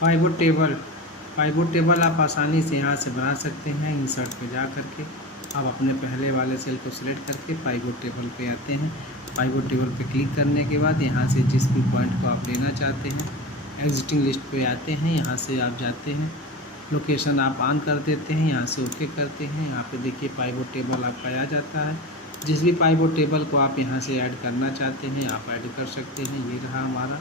Pivot table आप आसानी से यहाँ से बना सकते हैं। इंसर्ट पे जा करके आप अपने पहले वाले सेल को सिलेक्ट करके पाइवोट टेबल पे आते हैं। पाइवोट टेबल पे क्लिक करने के बाद यहाँ से जिस भी पॉइंट को आप लेना चाहते हैं एग्जिस्टिंग लिस्ट पे आते हैं। यहाँ से आप जाते हैं, लोकेशन आप ऑन कर देते हैं, यहाँ से ओके करते हैं। यहाँ पे देखिए पाइवोट टेबल आपका आ जाता है। जिस भी पाइवोट टेबल को आप यहाँ से ऐड करना चाहते हैं आप ऐड कर सकते हैं। ये रहा हमारा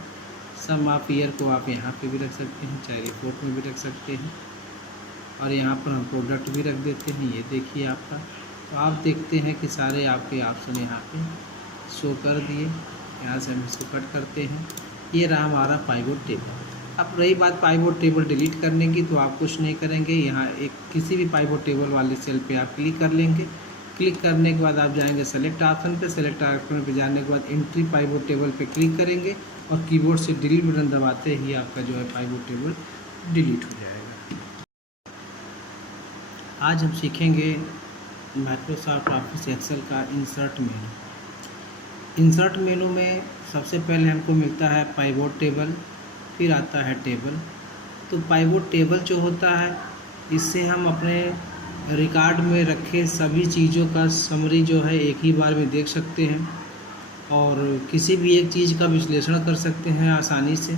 सम ऑफ ईयर को आप यहाँ पे भी रख सकते हैं, चाहे रिपोर्ट में भी रख सकते हैं, और यहाँ पर हम प्रोडक्ट भी रख देते हैं। ये देखिए आपका, तो आप देखते हैं कि सारे आपके ऑप्शन यहाँ पे शो कर दिए। यहाँ से हम इसको कट करते हैं। ये रहा हमारा पाइवोट टेबल। अब रही बात पाइवोट टेबल डिलीट करने की, तो आप कुछ नहीं करेंगे। यहाँ एक किसी भी पाइवोट टेबल वाले सेल पे आप क्लिक कर लेंगे। क्लिक करने के बाद आप जाएंगे सेलेक्ट ऑप्शन पे। सेलेक्ट ऑप्शन पे जाने के बाद एंट्री पाइवोट टेबल पे क्लिक करेंगे और कीबोर्ड से डिलीट बटन दबाते ही आपका जो है पाइवोट टेबल डिलीट हो जाएगा। आज हम सीखेंगे माइक्रोसॉफ्ट ऑफिस एक्सेल का इंसर्ट मेनू। इंसर्ट मेनू में सबसे पहले हमको मिलता है पाइवोट टेबल, फिर आता है टेबल। तो पाइवोट टेबल जो होता है, इससे हम अपने रिकॉर्ड में रखे सभी चीज़ों का समरी जो है एक ही बार में देख सकते हैं और किसी भी एक चीज़ का विश्लेषण कर सकते हैं आसानी से।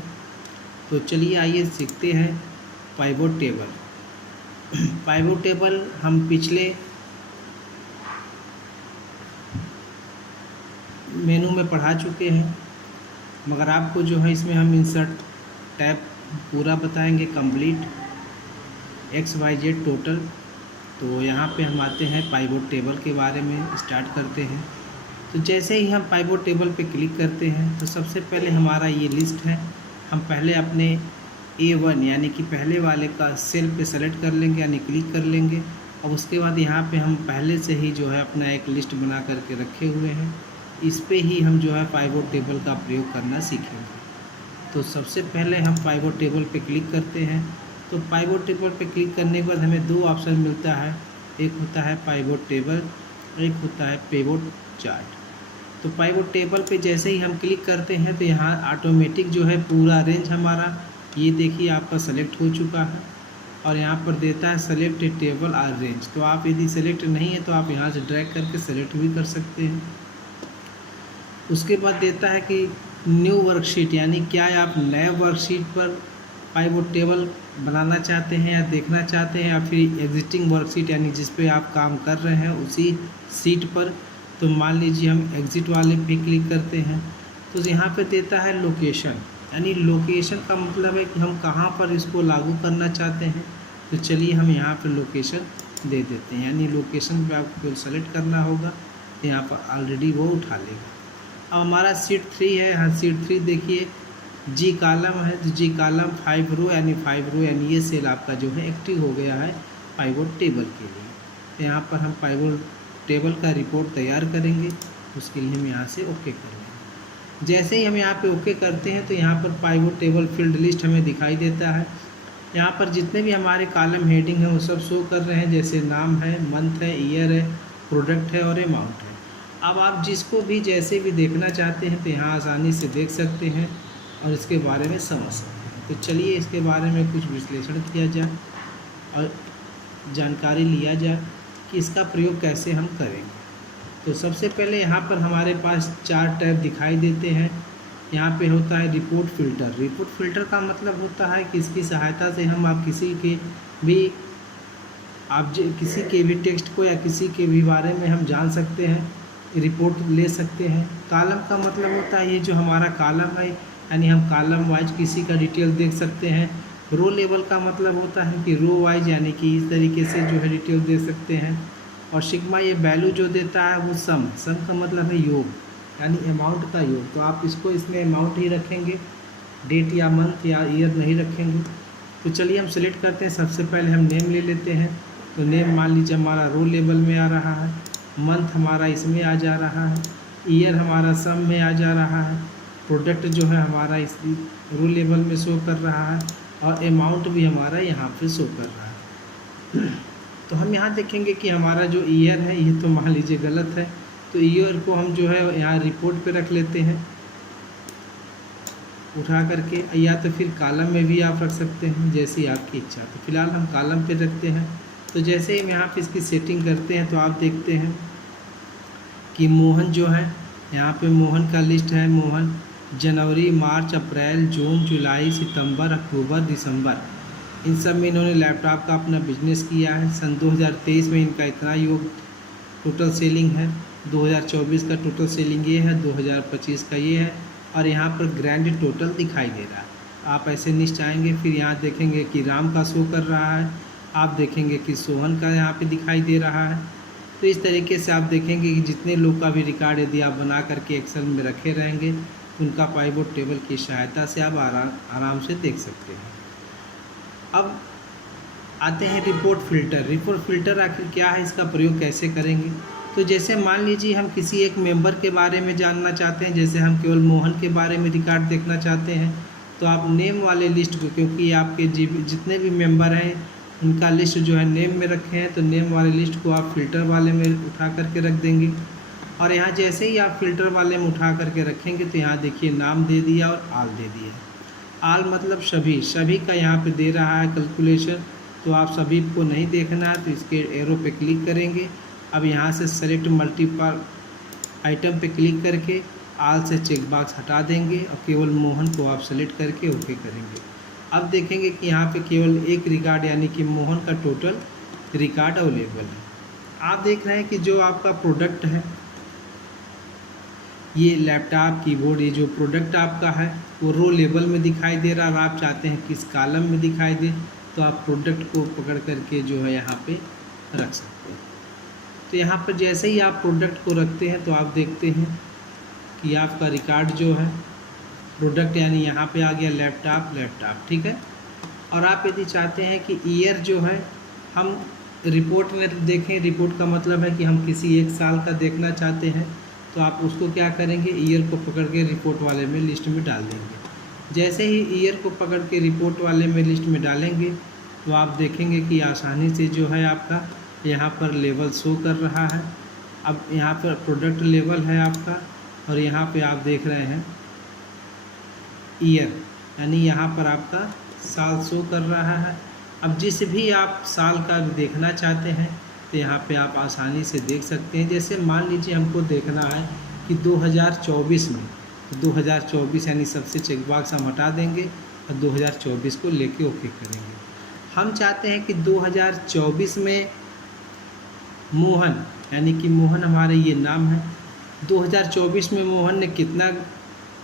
तो चलिए आइए सीखते हैं पाइवोट टेबल। पाइवोट टेबल हम पिछले मेनू में पढ़ा चुके हैं, मगर आपको जो है इसमें हम इंसर्ट टैब पूरा बताएंगे, कंप्लीट XYZ टोटल। तो यहाँ पे हम आते हैं पाइवोट टेबल के बारे में स्टार्ट करते हैं। तो जैसे ही हम पाइवोट टेबल पे क्लिक करते हैं तो सबसे पहले हमारा ये लिस्ट है। हम पहले अपने A1 यानी कि पहले वाले का सेल पे सेलेक्ट कर लेंगे यानी क्लिक कर लेंगे, और उसके बाद यहाँ पे हम पहले से ही जो है अपना एक लिस्ट बना करके रखे हुए हैं। इस पे ही हम जो है पाइवोट टेबल का प्रयोग करना सीखेंगे। तो सबसे पहले हम पाइवोट टेबल पे क्लिक करते हैं। तो पाइवोट टेबल पे क्लिक करने के बाद हमें दो ऑप्शन मिलता है, एक होता है पाइवोट टेबल, एक होता है पिवोट चार्ट। तो पाइवोट टेबल पे जैसे ही हम क्लिक करते हैं तो यहाँ ऑटोमेटिक जो है पूरा रेंज हमारा ये देखिए आपका सेलेक्ट हो चुका है, और यहाँ पर देता है सेलेक्ट ए टेबल और रेंज। तो आप यदि सेलेक्ट नहीं है तो आप यहाँ से ड्रैग करके सेलेक्ट भी कर सकते हैं। उसके बाद देता है कि न्यू वर्कशीट, यानी क्या आप नए वर्कशीट पर पाइवोट टेबल बनाना चाहते हैं या देखना चाहते हैं, या फिर एग्जिस्टिंग वर्कशीट यानी जिस पे आप काम कर रहे हैं उसी सीट पर। तो मान लीजिए हम एग्जिट वाले पे क्लिक करते हैं तो यहाँ पे देता है लोकेशन, यानी लोकेशन का मतलब है कि हम कहाँ पर इसको लागू करना चाहते हैं। तो चलिए हम यहाँ पर लोकेशन दे देते हैं, यानी लोकेशन पे आपको सेलेक्ट करना होगा, तो यहाँ पर ऑलरेडी वो उठा लेगा। अब हमारा सीट 3 है। हाँ, सीट 3 देखिए जी कॉलम है, तो जी कॉलम 5 रो यानी ये सेल आपका जो है एक्टिव हो गया है पाइवोट टेबल के लिए। तो यहाँ पर हम पाइवोट टेबल का रिपोर्ट तैयार करेंगे, उसके लिए हम यहाँ से ओके कर लेंगे। जैसे ही हम यहाँ पे ओके करते हैं तो यहाँ पर पाइवोट टेबल फील्ड लिस्ट हमें दिखाई देता है। यहाँ पर जितने भी हमारे कॉलम हेडिंग हैं वो सब शो कर रहे हैं, जैसे नाम है, मंथ है, ईयर है, प्रोडक्ट है और अमाउंट है। अब आप जिसको भी जैसे भी देखना चाहते हैं तो यहाँ आसानी से देख सकते हैं और इसके बारे में समझ सकते हैं। तो चलिए इसके बारे में कुछ विश्लेषण किया जाए और जानकारी लिया जाए कि इसका प्रयोग कैसे हम करेंगे। तो सबसे पहले यहाँ पर हमारे पास 4 टैब दिखाई देते हैं। यहाँ पे होता है रिपोर्ट फ़िल्टर। रिपोर्ट फ़िल्टर का मतलब होता है कि इसकी सहायता से हम आप किसी के भी टेक्स्ट को या किसी के भी बारे में हम जान सकते हैं, रिपोर्ट ले सकते हैं। कॉलम का मतलब होता है ये जो हमारा कॉलम है, यानी हम कॉलम वाइज किसी का डिटेल देख सकते हैं। रो लेवल का मतलब होता है कि रो वाइज यानी कि इस तरीके से जो है डिटेल देख सकते हैं। और सिग्मा ये वैल्यू जो देता है वो सम का मतलब है योग, यानी अमाउंट का योग। तो आप इसको इसमें अमाउंट ही रखेंगे, डेट या मंथ या ईयर नहीं रखेंगे। तो चलिए हम सेलेक्ट करते हैं। सबसे पहले हम नेम ले लेते हैं। तो नेम मान लीजिए हमारा रो लेवल में आ रहा है, मंथ हमारा इसमें आ जा रहा है, ईयर हमारा सम में आ जा रहा है, प्रोडक्ट जो है हमारा इस रो लेवल में शो कर रहा है, और अमाउंट भी हमारा यहाँ पे शो कर रहा है। तो हम यहाँ देखेंगे कि हमारा जो ईयर है ये तो मान लीजिए गलत है, तो ईयर को हम जो है यहाँ रिपोर्ट पे रख लेते हैं। उठा करके, या तो फिर कॉलम में भी आप रख सकते हैं, जैसी आपकी इच्छा। तो फिलहाल हम कॉलम पे रखते हैं। तो जैसे ही हम यहाँ पे इसकी सेटिंग करते हैं तो आप देखते हैं कि मोहन जो है, यहाँ पे मोहन का लिस्ट है। मोहन जनवरी, मार्च, अप्रैल, जून, जुलाई, सितंबर, अक्टूबर, दिसंबर, इन सब में इन्होंने लैपटॉप का अपना बिजनेस किया है। सन 2023 में इनका इतना योग टोटल सेलिंग है, 2024 का टोटल सेलिंग ये है, 2025 का ये है, और यहाँ पर ग्रैंड टोटल दिखाई दे रहा है। आप ऐसे नीचे आएंगे, फिर यहाँ देखेंगे कि राम का शो कर रहा है, आप देखेंगे कि सोहन का यहाँ पे दिखाई दे रहा है। तो इस तरीके से आप देखेंगे कि जितने लोग का भी रिकॉर्ड यदि आप बना करके एक्सेल में रखे रहेंगे तो उनका पाइवोट टेबल की सहायता से आप आराम से देख सकते हैं। अब आते हैं रिपोर्ट फ़िल्टर। रिपोर्ट फ़िल्टर आखिर क्या है, इसका प्रयोग कैसे करेंगे? तो जैसे मान लीजिए हम किसी एक मेंबर के बारे में जानना चाहते हैं, जैसे हम केवल मोहन के बारे में रिकॉर्ड देखना चाहते हैं, तो आप नेम वाले लिस्ट को, क्योंकि आपके जितने भी मेंबर हैं उनका लिस्ट जो है नेम में रखे हैं, तो नेम वाले लिस्ट को आप फ़िल्टर वाले में उठा करके रख देंगे। और यहाँ जैसे ही आप फ़िल्टर वाले में उठा करके रखेंगे तो यहाँ देखिए नाम दे दिया और आल दे दिया। आल मतलब सभी का यहाँ पे दे रहा है कैलकुलेशन। तो आप सभी को नहीं देखना है तो इसके एरो पे क्लिक करेंगे। अब यहाँ से सेलेक्ट मल्टीपल आइटम पे क्लिक करके आल से चेक बॉक्स हटा देंगे और केवल मोहन को आप सेलेक्ट करके ओके करेंगे। अब देखेंगे कि यहाँ पे केवल एक रिकॉर्ड यानी कि मोहन का टोटल रिकॉर्ड अवेलेबल है। आप देख रहे हैं कि जो आपका प्रोडक्ट है, ये लैपटॉप कीबोर्ड, ये जो प्रोडक्ट आपका है वो रो लेवल में दिखाई दे रहा है। और आप चाहते हैं किस कॉलम में दिखाई दे तो आप प्रोडक्ट को पकड़ करके जो है यहाँ पे रख सकते हैं। तो यहाँ पर जैसे ही आप प्रोडक्ट को रखते हैं तो आप देखते हैं कि आपका रिकॉर्ड जो है प्रोडक्ट यानी यहाँ पे आ गया लैपटॉप, ठीक है। और आप यदि चाहते हैं कि ईयर जो है हम रिपोर्ट में देखें, रिपोर्ट का मतलब है कि हम किसी एक साल का देखना चाहते हैं, तो आप उसको क्या करेंगे, ईयर को पकड़ के रिपोर्ट वाले में लिस्ट में डाल देंगे। जैसे ही ईयर को पकड़ के रिपोर्ट वाले में लिस्ट में डालेंगे तो आप देखेंगे कि आसानी से जो है आपका यहाँ पर लेवल शो कर रहा है। अब यहाँ पर प्रोडक्ट लेवल है आपका और यहाँ पे आप देख रहे हैं ईयर, यानी यहाँ पर आपका साल शो कर रहा है। अब जिस भी आप साल का देखना चाहते हैं तो यहाँ पे आप आसानी से देख सकते हैं। जैसे मान लीजिए हमको देखना है कि 2024 में, तो 2024 यानी सबसे चेक बॉक्स हम हटा देंगे और 2024 को लेके ओके करेंगे। हम चाहते हैं कि 2024 में मोहन, यानी कि मोहन हमारे ये नाम है, 2024 में मोहन ने कितना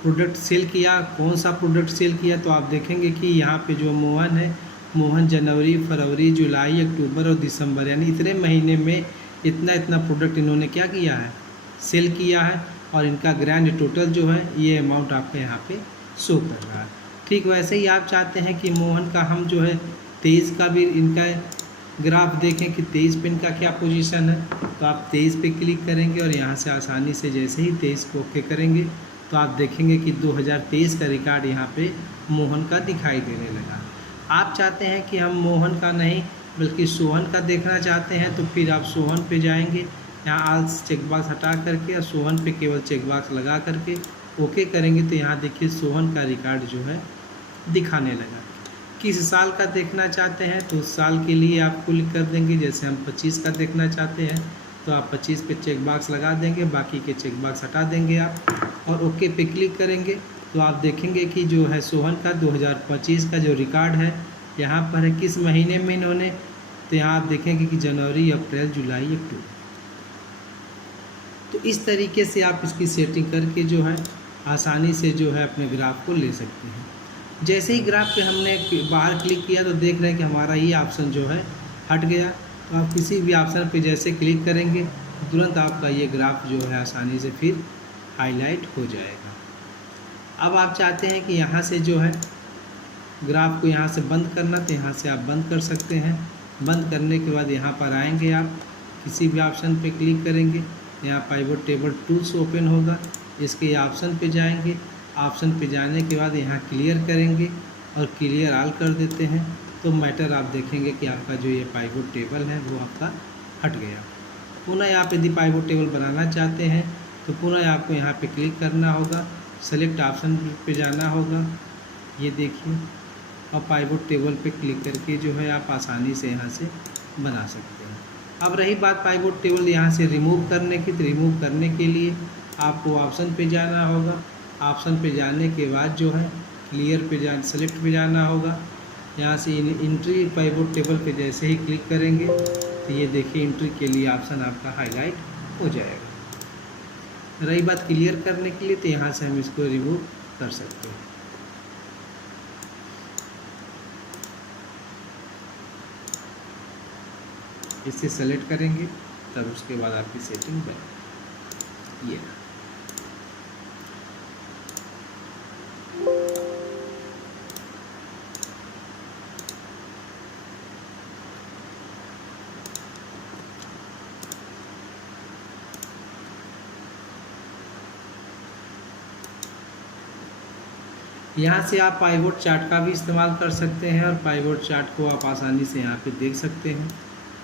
प्रोडक्ट सेल किया, कौन सा प्रोडक्ट सेल किया, तो आप देखेंगे कि यहाँ पे जो मोहन है, मोहन जनवरी, फरवरी, जुलाई, अक्टूबर और दिसंबर यानी इतने महीने में इतना प्रोडक्ट इन्होंने क्या किया है, सेल किया है। और इनका ग्रैंड टोटल जो है ये अमाउंट आपको यहाँ पे शो कर रहा है। ठीक वैसे ही आप चाहते हैं कि मोहन का हम जो है 23 का भी इनका ग्राफ देखें कि 23 पे इनका क्या पोजीशन है, तो आप 23 पे क्लिक करेंगे और यहाँ से आसानी से जैसे ही 23 को ओके करेंगे तो आप देखेंगे कि 2023 का रिकॉर्ड यहाँ पे मोहन का दिखाई देने लगा। आप चाहते हैं कि हम मोहन का नहीं बल्कि सोहन का देखना चाहते हैं, तो फिर आप सोहन पे जाएंगे, यहाँ आल चेक बॉक्स हटा करके और सोहन पे केवल चेक बॉक्स लगा करके ओके करेंगे तो यहाँ देखिए सोहन का रिकॉर्ड जो है दिखाने लगा। किस साल का देखना चाहते हैं तो उस साल के लिए आप क्लिक कर देंगे। जैसे हम 25 का देखना चाहते हैं तो आप 25 पे चेक बॉक्स लगा देंगे, बाकी के चेक बॉक्स हटा देंगे आप और ओके पे क्लिक करेंगे तो आप देखेंगे कि जो है सोहन का 2025 का जो रिकॉर्ड है यहाँ पर है किस महीने में इन्होंने, तो यहाँ आप देखेंगे कि जनवरी, अप्रैल, जुलाई, अक्टूबर। तो इस तरीके से आप इसकी सेटिंग करके जो है आसानी से जो है अपने ग्राफ को ले सकते हैं। जैसे ही ग्राफ पे हमने बाहर क्लिक किया तो देख रहे हैं कि हमारा ये ऑप्शन जो है हट गया। तो आप किसी भी ऑप्शन पे जैसे क्लिक करेंगे तुरंत आपका ये ग्राफ जो है आसानी से फिर हाईलाइट हो जाएगा। अब आप चाहते हैं कि यहाँ से जो है ग्राफ को यहाँ से बंद करना, तो यहाँ से आप बंद कर सकते हैं। बंद करने के बाद यहाँ पर आएंगे, आप किसी भी ऑप्शन पे क्लिक करेंगे, यहाँ पाइवोट टेबल टूल्स ओपन होगा, इसके ऑप्शन पे जाएंगे। ऑप्शन पे जाने के बाद यहाँ क्लियर करेंगे और क्लियर ऑल कर देते हैं तो मैटर आप देखेंगे कि आपका जो ये पाइवोट टेबल है वो आपका हट गया। पुनः आप यदि पाइवोट टेबल बनाना चाहते हैं तो पुनः आपको यहाँ पे क्लिक करना होगा सेलेक्ट ऑप्शन पे जाना होगा, ये देखिए, और पाइवोट टेबल पे क्लिक करके जो है आप आसानी से यहाँ से बना सकते हैं। अब रही बात पाइवोट टेबल यहाँ से रिमूव करने की, तो रिमूव करने के लिए आपको ऑप्शन पे जाना होगा। ऑप्शन पे जाने के बाद जो है क्लियर पे सेलेक्ट पे जाना होगा। यहाँ से इंट्री पाइवोट टेबल पे जैसे ही क्लिक करेंगे तो ये देखिए इंट्री के लिए ऑप्शन आपका हाईलाइट हो जाएगा। रही बात क्लियर करने के लिए, तो यहाँ से हम इसको रिमूव कर सकते हैं। इसे सेलेक्ट करेंगे, तब उसके बाद आपकी सेटिंग बने। ये यहाँ से आप पाइवोट चार्ट का भी इस्तेमाल कर सकते हैं, और पाइवोट चार्ट को आप आसानी से यहाँ पे देख सकते हैं।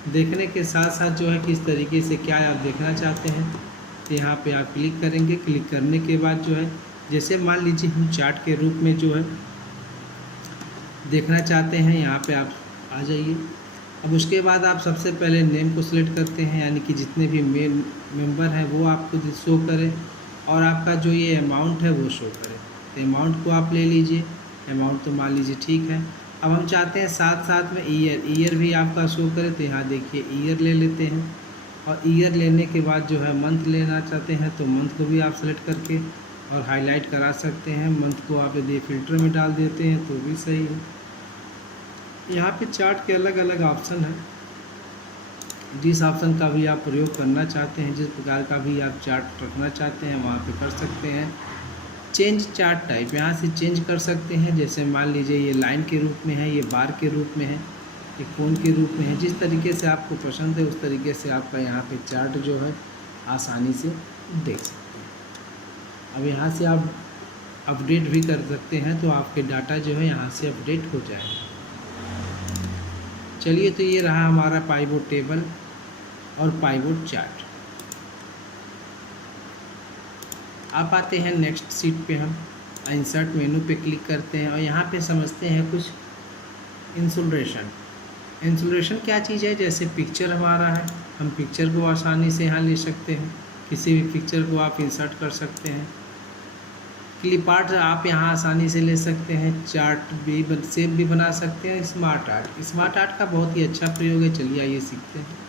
देखने के साथ साथ जो है किस तरीके से क्या आप देखना चाहते हैं, तो यहाँ पे आप क्लिक करेंगे। क्लिक करने के बाद जो है, जैसे मान लीजिए हम चार्ट के रूप में जो है देखना चाहते हैं, यहाँ पे आप आ जाइए। अब उसके बाद आप सबसे पहले नेम को सिलेक्ट करते हैं, यानी कि जितने भी मेंबर हैं वो आपको शो करें, और आपका जो ये अमाउंट है वो शो करें। तो अमाउंट को आप ले लीजिए, अमाउंट तो मान लीजिए ठीक है। अब हम चाहते हैं साथ साथ में ईयर भी आपका शो करे, तो यहाँ देखिए ईयर ले लेते हैं, और ईयर लेने के बाद जो है मंथ लेना चाहते हैं तो मंथ को भी आप सेलेक्ट करके और हाईलाइट करा सकते हैं। मंथ को आप यदि फिल्टर में डाल देते हैं तो भी सही है। यहाँ पे चार्ट के अलग अलग ऑप्शन हैं, जिस ऑप्शन का भी आप प्रयोग करना चाहते हैं, जिस प्रकार का भी आप चार्ट रखना चाहते हैं वहाँ पे कर सकते हैं। चेंज चार्ट टाइप यहाँ से चेंज कर सकते हैं, जैसे मान लीजिए ये लाइन के रूप में है, ये बार के रूप में है, ये कोन के रूप में है। जिस तरीके से आपको पसंद है उस तरीके से आपका यहाँ पे चार्ट जो है आसानी से देख सकते हैं। अब यहाँ से आप अपडेट भी कर सकते हैं, तो आपके डाटा जो है यहाँ से अपडेट हो जाएगा। चलिए, तो ये रहा हमारा पाइवोट टेबल और पाइवोट चार्ट। आप आते हैं नेक्स्ट सीट पे, हम इंसर्ट मेनू पे क्लिक करते हैं और यहाँ पे समझते हैं कुछ इंसुलेशन। इंसुलेशन क्या चीज़ है? जैसे पिक्चर हमारा है, हम पिक्चर को आसानी से यहाँ ले सकते हैं, किसी भी पिक्चर को आप इंसर्ट कर सकते हैं। क्लिप आर्ट आप यहाँ आसानी से ले सकते हैं, चार्ट भी शेप भी बना सकते हैं। स्मार्ट आर्ट का बहुत ही अच्छा प्रयोग है। चलिए आइए सीखते हैं।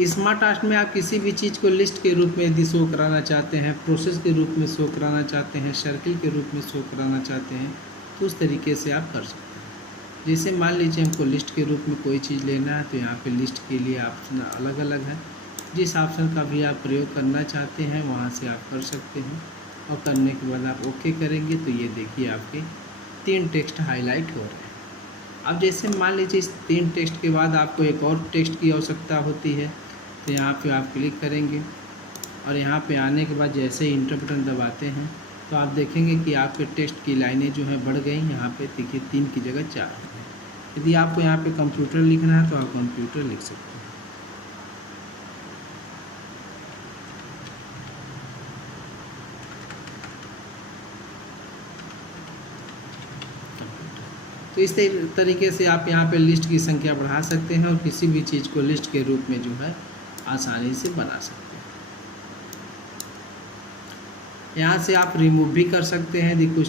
स्मार्ट आर्ट में आप किसी भी चीज़ को लिस्ट के रूप में यदि शो कराना चाहते हैं, प्रोसेस के रूप में शो कराना चाहते हैं, सर्किल के रूप में शो कराना चाहते हैं, तो उस तरीके से आप कर सकते हैं। जैसे मान लीजिए हमको लिस्ट के रूप में कोई चीज़ लेना है, तो यहाँ पे लिस्ट के लिए ऑप्शन अलग अलग है। जिस ऑप्शन का भी आप प्रयोग करना चाहते हैं वहाँ से आप कर सकते हैं, और करने के बाद आप ओके करेंगे तो ये देखिए आपके 3 टेक्स्ट हाईलाइट हो रहे हैं। अब जैसे मान लीजिए इस 3 टेक्स्ट के बाद आपको एक और टेक्स्ट की आवश्यकता होती है, तो यहाँ पे आप क्लिक करेंगे, और यहाँ पे आने के बाद जैसे ही इंटर बटन दबाते हैं तो आप देखेंगे कि आपके टेक्स्ट की लाइनें जो है बढ़ गई। यहाँ पे देखिए 3 की जगह 4 हो गई। यदि आपको यहाँ पे कंप्यूटर लिखना है तो आप कंप्यूटर लिख सकते हैं। तो इस तरीके से आप यहाँ पे लिस्ट की संख्या बढ़ा सकते हैं, और किसी भी चीज़ को लिस्ट के रूप में जो है आसानी से बना सकते हैं। यहाँ से आप रिमूव भी कर सकते हैं। यदि कुछ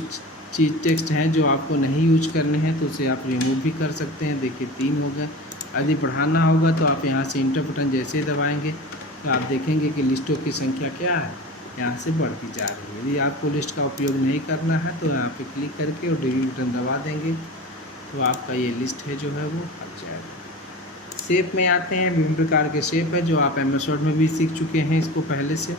चीज़ टेक्स्ट हैं जो आपको नहीं यूज करने हैं तो उसे आप रिमूव भी कर सकते हैं। देखिए 3 हो गए। यदि बढ़ाना होगा तो आप यहाँ से इंटर बटन जैसे ही दबाएंगे तो आप देखेंगे कि लिस्टों की संख्या क्या है, यहाँ से बढ़ती जा रही है। यदि आपको लिस्ट का उपयोग नहीं करना है तो यहाँ पे क्लिक करके और डिलीट बटन दबा देंगे तो आपका ये लिस्ट है जो है वो हट जाएगा। शेप में आते हैं। विभिन्न प्रकार के शेप है जो आप MS वर्ड में भी सीख चुके हैं इसको पहले से।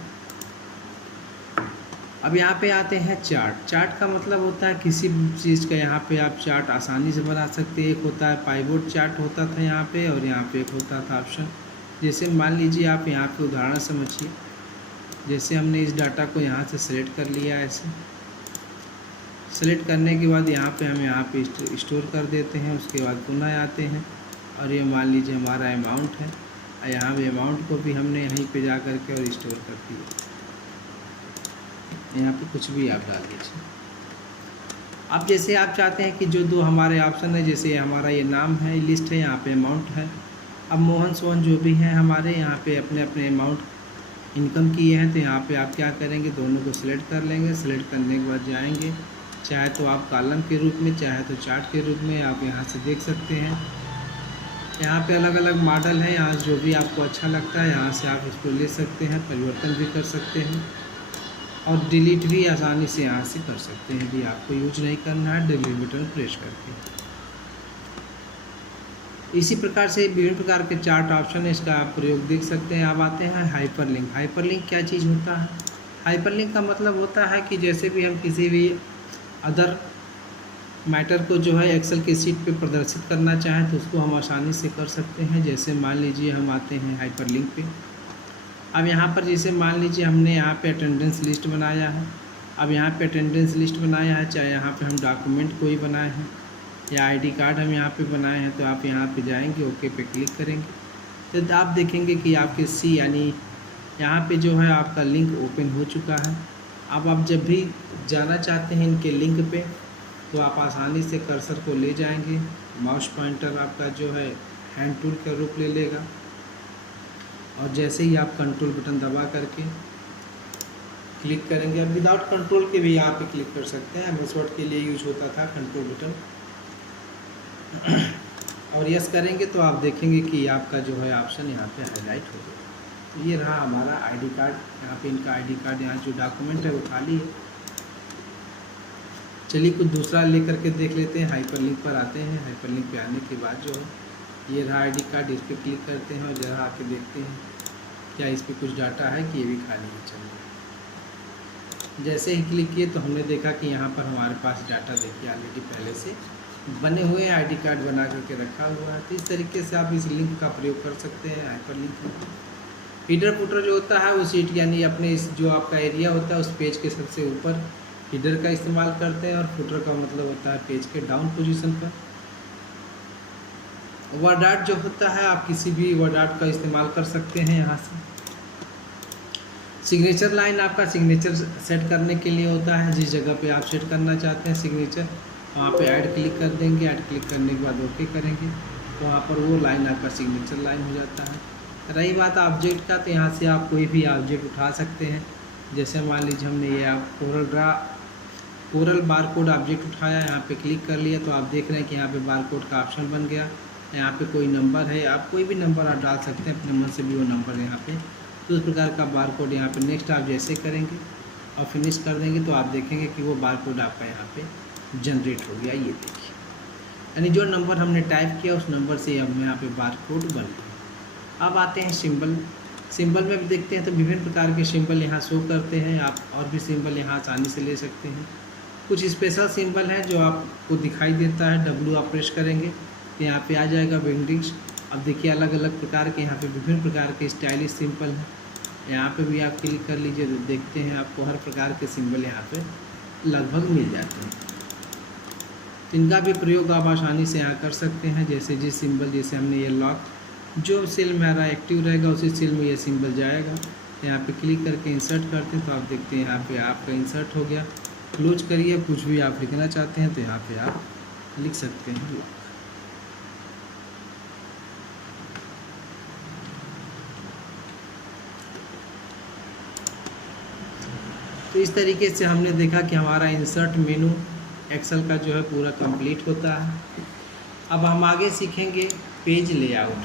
अब यहाँ पे आते हैं चार्ट का मतलब होता है किसी चीज़ का यहाँ पे आप चार्ट आसानी से बना सकते हैं। एक होता है पाइवोट चार्ट होता था यहाँ पे, और यहाँ पे एक होता था ऑप्शन। जैसे मान लीजिए आप यहाँ पे उदाहरण समझिए, जैसे हमने इस डाटा को यहाँ से सिलेक्ट कर लिया, ऐसे सेलेक्ट करने के बाद यहाँ पे हम यहाँ पे स्टोर कर देते हैं। उसके बाद पुनः आते हैं, और ये मान लीजिए हमारा अमाउंट है, यहाँ पे अमाउंट को भी हमने यहीं पे जा कर के और स्टोर कर दिया। यहाँ पे कुछ भी आप डाल दीजिए। अब जैसे आप चाहते हैं कि जो दो हमारे ऑप्शन है, जैसे हमारा ये नाम है, लिस्ट है, यहाँ पे अमाउंट है। अब मोहन सोहन जो भी है हमारे यहाँ पे अपने अपने अमाउंट इनकम किए हैं, तो यहाँ पे आप क्या करेंगे, दोनों को सिलेक्ट कर लेंगे। सिलेक्ट करने के बाद जाएंगे, चाहे तो आप कॉलम के रूप में, चाहे तो चार्ट के रूप में आप यहाँ से देख सकते हैं। यहाँ पे अलग अलग मॉडल है, यहाँ जो भी आपको अच्छा लगता है यहाँ से आप इसको ले सकते हैं, परिवर्तन भी कर सकते हैं और डिलीट भी आसानी से यहाँ से कर सकते हैं। भी आपको यूज नहीं करना है, डिलीट बटन प्रेस करके। इसी प्रकार से विभिन्न प्रकार के चार्ट ऑप्शन है, इसका आप प्रयोग देख सकते हैं। अब आते हैं हाइपरलिंक। हाइपरलिंक क्या चीज़ होता है? हाइपरलिंक का मतलब होता है कि जैसे भी हम किसी भी अदर मैटर को जो है एक्सेल की शीट पे प्रदर्शित करना चाहें तो उसको हम आसानी से कर सकते हैं। जैसे मान लीजिए हम आते हैं हाइपरलिंक पे। अब यहाँ पर जैसे मान लीजिए हमने यहाँ पे अटेंडेंस लिस्ट बनाया है। अब यहाँ पे अटेंडेंस लिस्ट बनाया है, चाहे यहाँ पे हम डॉक्यूमेंट कोई बनाए हैं या आईडी कार्ड हम यहाँ पे बनाए हैं, तो आप यहाँ पे जाएंगे, ओके पे क्लिक करेंगे तो आप देखेंगे कि आपके सी यानी यहाँ पे जो है आपका लिंक ओपन हो चुका है। अब आप जब भी जाना चाहते हैं इनके लिंक पे तो आप आसानी से कर्सर को ले जाएंगे। माउस पॉइंटर आपका जो है हैंड टूल का रूप ले लेगा और जैसे ही आप कंट्रोल बटन दबा करके क्लिक करेंगे, अब विदाउट कंट्रोल के भी यहाँ पे क्लिक कर सकते हैं। एमएस वर्ड के लिए यूज होता था कंट्रोल बटन। और यस करेंगे तो आप देखेंगे कि आपका जो है ऑप्शन यहाँ पे हाईलाइट हो गया। तो ये रहा हमारा आईडी कार्ड। यहाँ पे इनका आईडी कार्ड, यहाँ जो डॉक्यूमेंट है वो खाली है। चलिए कुछ दूसरा लेकर के देख लेते हैं। हाइपरलिंक पर आते हैं। हाइपरलिंक पे आने के बाद जो है ये रहा आईडी कार्ड, इस पर क्लिक करते हैं और जरा आके देखते हैं क्या इस पर कुछ डाटा है कि ये भी खाली है। चलिए जैसे ही क्लिक किए तो हमने देखा कि यहाँ पर हमारे पास डाटा देखिए ऑलरेडी पहले से बने हुए आईडी कार्ड बना करके रखा हुआ है। तो इस तरीके से आप इस लिंक का प्रयोग कर सकते हैं हाइपरलिंक में। हीडर फुटर जो होता है वो सीट यानी अपने इस जो आपका एरिया होता है उस पेज के सबसे ऊपर हीडर का इस्तेमाल करते हैं और फुटर का मतलब होता है पेज के डाउन पोजीशन पर। वर्ड आर्ट जो होता है आप किसी भी वर्ड आर्ट का इस्तेमाल कर सकते हैं यहाँ से। सिग्नेचर लाइन आपका सिग्नेचर सेट करने के लिए होता है। जिस जगह पे आप सेट करना चाहते हैं सिग्नेचर वहाँ पे ऐड क्लिक कर देंगे। ऐड क्लिक करने के बाद ओके करेंगे तो वहाँ पर वो लाइन आपका सिग्नेचर लाइन हो जाता है। रही बात ऑब्जेक्ट का, तो यहाँ से आप कोई भी ऑब्जेक्ट उठा सकते हैं। जैसे मान लीजिए हमने ये आप कोरल बारकोड ऑब्जेक्ट उठाया, यहाँ पे क्लिक कर लिया तो आप देख रहे हैं कि यहाँ पे बारकोड का ऑप्शन बन गया। यहाँ पे कोई नंबर है, आप कोई भी नंबर आप डाल सकते हैं अपने मन से भी वो नंबर यहाँ पे। तो उस प्रकार का बारकोड यहाँ पे नेक्स्ट आप जैसे करेंगे और फिनिश कर देंगे तो आप देखेंगे कि वो बारकोड आपका यहाँ पे जनरेट हो गया। ये देखिए, यानी जो नंबर हमने टाइप किया उस नंबर से हम यहाँ पे बारकोड बन गया। अब आते हैं सिंबल। सिंबल में भी देखते हैं तो विभिन्न प्रकार के सिंबल यहाँ शो करते हैं। आप और भी सिंबल यहाँ आसानी से ले सकते हैं। कुछ स्पेशल सिंबल है जो आपको दिखाई देता है। डब्ल्यू आप प्रेस करेंगे तो यहाँ पे आ जाएगा विंडिंग्स। अब देखिए अलग अलग प्रकार के यहाँ पे विभिन्न प्रकार के स्टाइलिश सिंबल हैं। यहाँ पे भी आप क्लिक कर लीजिए तो देखते हैं आपको हर प्रकार के सिंबल यहाँ पे लगभग मिल जाते हैं। तो इनका भी प्रयोग आप आसानी से यहाँ कर सकते हैं। जैसे जिस सिंबल, जैसे हमने ये लॉक, जो सेल मेरा एक्टिव रहेगा उसी सेल में ये सिंबल जाएगा। यहाँ पे क्लिक करके इंसर्ट करते हैं तो आप देखते हैं यहाँ पे आपका इंसर्ट हो गया। क्लोज करिए, कुछ भी आप लिखना चाहते हैं तो यहाँ पे आप लिख सकते हैं लॉक। तो इस तरीके से हमने देखा कि हमारा इंसर्ट मेनू एक्सेल का जो है पूरा कंप्लीट होता है। अब हम आगे सीखेंगे पेज लेआउट।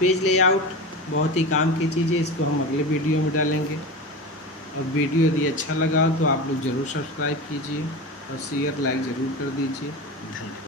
पेज लेआउट बहुत ही काम की चीज़ है, इसको हम अगले वीडियो में डालेंगे। और वीडियो यदि अच्छा लगा तो आप लोग ज़रूर सब्सक्राइब कीजिए और शेयर लाइक ज़रूर कर दीजिए। धन्यवाद।